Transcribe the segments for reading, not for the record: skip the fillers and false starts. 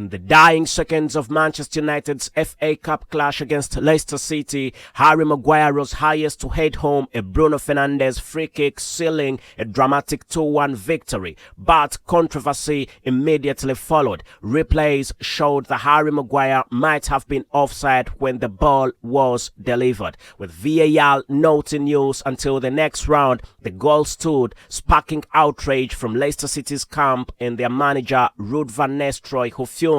In the dying seconds of Manchester United's FA Cup clash against Leicester City, Harry Maguire rose highest to head home a Bruno Fernandes free kick, sealing a dramatic 2-1 victory. But controversy immediately followed. Replays showed that Harry Maguire might have been offside when the ball was delivered. With VAR not in use until the next round, the goal stood, sparking outrage from Leicester City's camp and their manager Ruud van Nistelrooy, who fumed.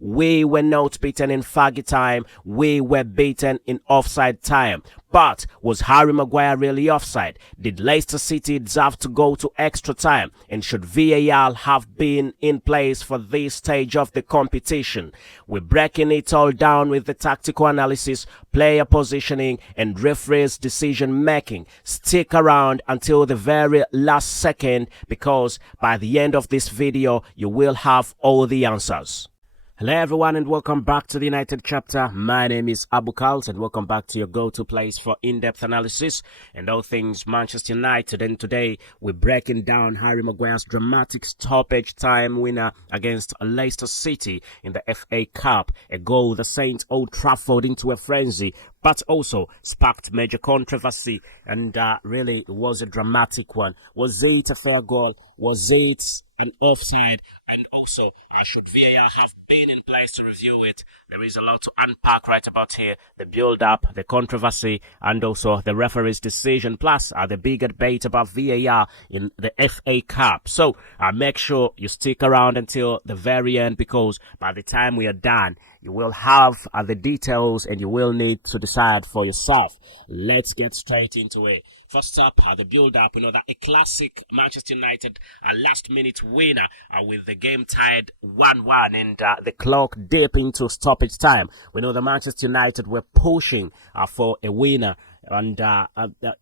"We were not beaten in faggy time, we were beaten in offside time." But was Harry Maguire really offside? Did Leicester City deserve to go to extra time? And should VAR have been in place for this stage of the competition? We're breaking it all down with the tactical analysis, player positioning, and referee's decision making. Stick around until the very last second, because by the end of this video, you will have all the answers. Hello everyone and welcome back to the United Chapter. My name is Abu KALS and welcome back to your go-to place for in-depth analysis and all things Manchester United. And today we're breaking down Harry Maguire's dramatic stoppage time winner against Leicester City in the FA Cup, a goal that sent Old Trafford into a frenzy, but also sparked major controversy, and really it was a dramatic one. Was it a fair goal? Was it an offside? And also, should VAR have been in place to review it? There is a lot to unpack right about here. The build-up, the controversy, and also the referee's decision, plus the bigger debate about VAR in the FA Cup. So make sure you stick around until the very end, because by the time we are done, you will have the details and you will need to decide for yourself. Let's get straight into it. First up, the build-up. We know that a classic Manchester United last-minute winner with the game tied 1-1 and the clock deep into stoppage time. We know that Manchester United were pushing for a winner, and a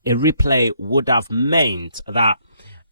replay would have meant that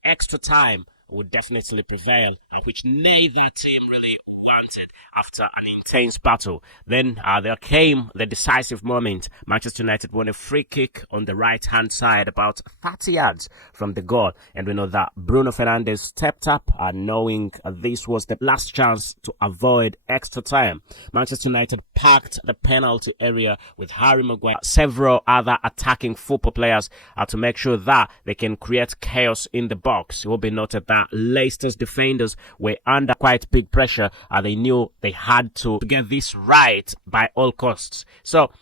extra time would definitely prevail, which neither team really wanted after an intense battle. Then there came the decisive moment. Manchester United won a free kick on the right-hand side, about 30 yards from the goal. And we know that Bruno Fernandes stepped up, knowing this was the last chance to avoid extra time. Manchester United packed the penalty area with Harry Maguire, several other attacking football players to make sure that they can create chaos in the box. It will be noted that Leicester's defenders were under quite big pressure. They knew they had to get this right by all costs. So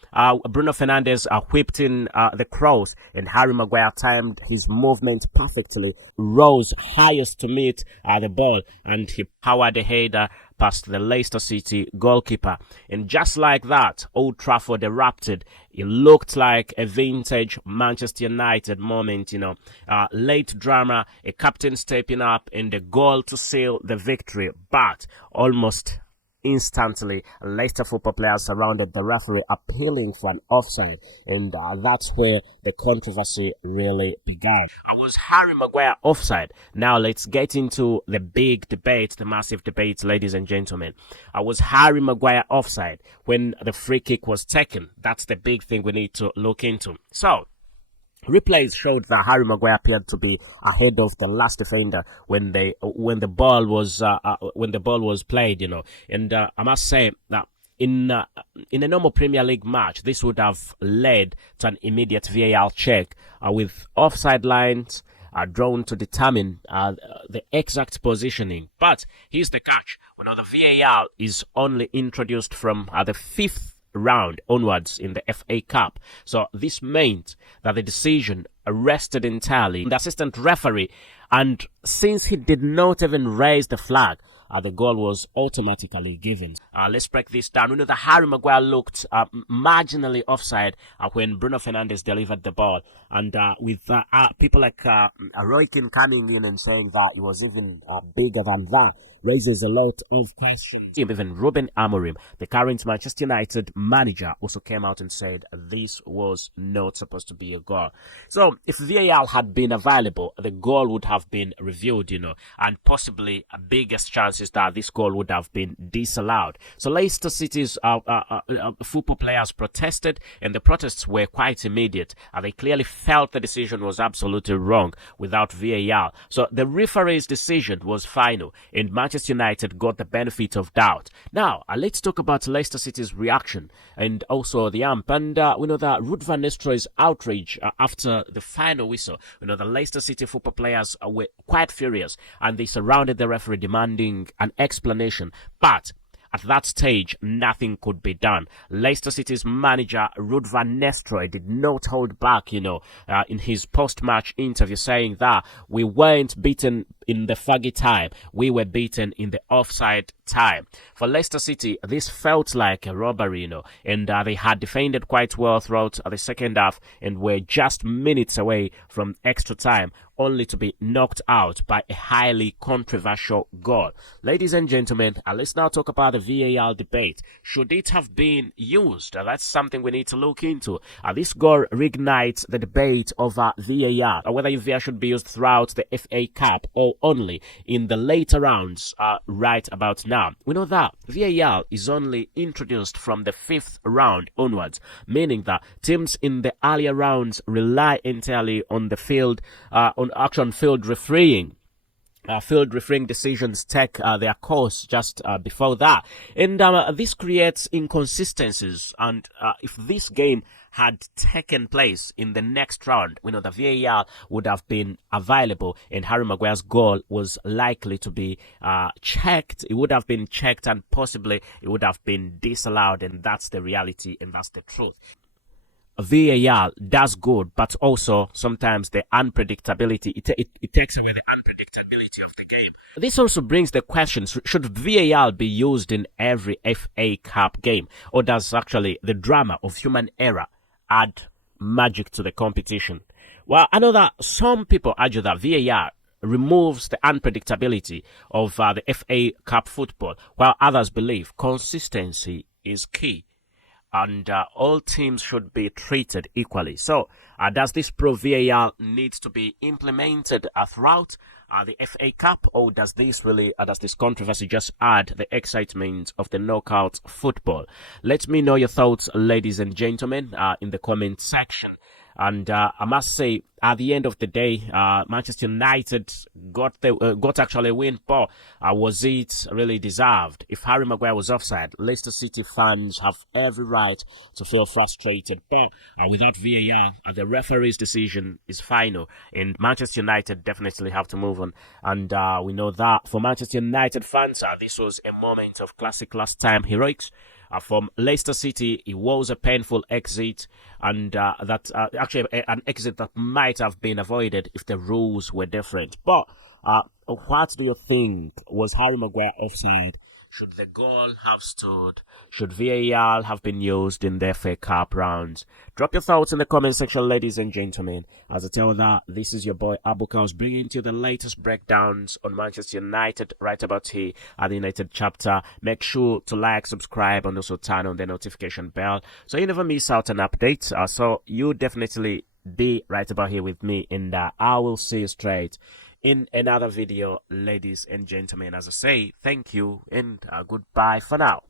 Bruno Fernandes whipped in the cross, and Harry Maguire timed his movement perfectly, rose highest to meet the ball, and he powered the header past the Leicester City goalkeeper. And just like that, Old Trafford erupted. It looked like a vintage Manchester United moment, you know. Late drama, a captain stepping up, and a goal to seal the victory. But almost instantly, Leicester football players surrounded the referee, appealing for an offside, and that's where the controversy really began. Was Harry Maguire offside? Now let's get into the big debate, the massive debate, ladies and gentlemen. Was Harry Maguire offside when the free kick was taken? That's the big thing we need to look into. So replays showed that Harry Maguire appeared to be ahead of the last defender when the ball was played, you know. And I must say that in a normal Premier League match, this would have led to an immediate VAR check with offside lines drawn to determine the exact positioning. But here's the catch: when the VAR is only introduced from the fifth round onwards in the FA Cup. So this meant that the decision rested entirely on the assistant referee, and since he did not even raise the flag, the goal was automatically given. Let's break this down. We know that Harry Maguire looked marginally offside when Bruno Fernandes delivered the ball, and with people like Roy Keane coming in and saying that it was even bigger than that, raises a lot of questions. Even Ruben Amorim, the current Manchester United manager, also came out and said this was not supposed to be a goal. So if VAR had been available, the goal would have been reviewed, you know, and possibly a biggest chances that this goal would have been disallowed. So Leicester City's football players protested, and the protests were quite immediate. They clearly felt the decision was absolutely wrong without VAR. So the referee's decision was final, and Manchester United got the benefit of doubt. Now, let's talk about Leicester City's reaction and also the amp. And we know that Ruud van Nistelrooy's outrage after the final whistle. We know the Leicester City football players were quite furious and they surrounded the referee demanding an explanation. But at that stage, nothing could be done. Leicester City's manager, Ruud van Nistelrooy, did not hold back, in his post-match interview, saying that we weren't beaten in the faggy time. We were beaten in the offside time. For Leicester City, this felt like a robbery, and they had defended quite well throughout the second half and were just minutes away from extra time, only to be knocked out by a highly controversial goal. Ladies and gentlemen, let's now talk about the VAR debate. Should it have been used? That's something we need to look into. This goal reignites the debate over VAR, whether VAR should be used throughout the FA Cup or only in the later rounds right about now. We know that VAR is only introduced from the 5th round onwards, meaning that teams in the earlier rounds rely entirely on the field, on field refereeing. Field refereeing decisions take their course just before that. And this creates inconsistencies. And if this game had taken place in the next round, we know the VAR would have been available and Harry Maguire's goal was likely to be checked. It would have been checked and possibly it would have been disallowed. And that's the reality and that's the truth. VAR does good, but also sometimes the unpredictability, it takes away the unpredictability of the game. This also brings the question, should VAR be used in every FA Cup game? Or does actually the drama of human error add magic to the competition? Well, I know that some people argue that VAR removes the unpredictability of the FA Cup football, while others believe consistency is key. And all teams should be treated equally. So, does this prove VAR needs to be implemented throughout the FA Cup, or does this controversy just add the excitement of the knockout football? Let me know your thoughts, ladies and gentlemen, in the comment section. And I must say, at the end of the day, Manchester United got actually a win, but was it really deserved? If Harry Maguire was offside, Leicester City fans have every right to feel frustrated. But without VAR, the referee's decision is final, and Manchester United definitely have to move on. And we know that for Manchester United fans, this was a moment of classic last time heroics. From Leicester City, it was a painful exit, and actually an exit that might have been avoided if the rules were different. But what do you think? Was Harry Maguire offside? Should the goal have stood? Should VAR have been used in the FA Cup rounds? Drop your thoughts in the comment section, ladies and gentlemen. As I tell that, this is your boy Abu KALS bringing to you the latest breakdowns on Manchester United right about here at the United chapter. Make sure to like, subscribe, and also turn on the notification bell so you never miss out an update. So you definitely be right about here with me, and I will see you straight in another video, ladies and gentlemen. As I say, thank you and goodbye for now.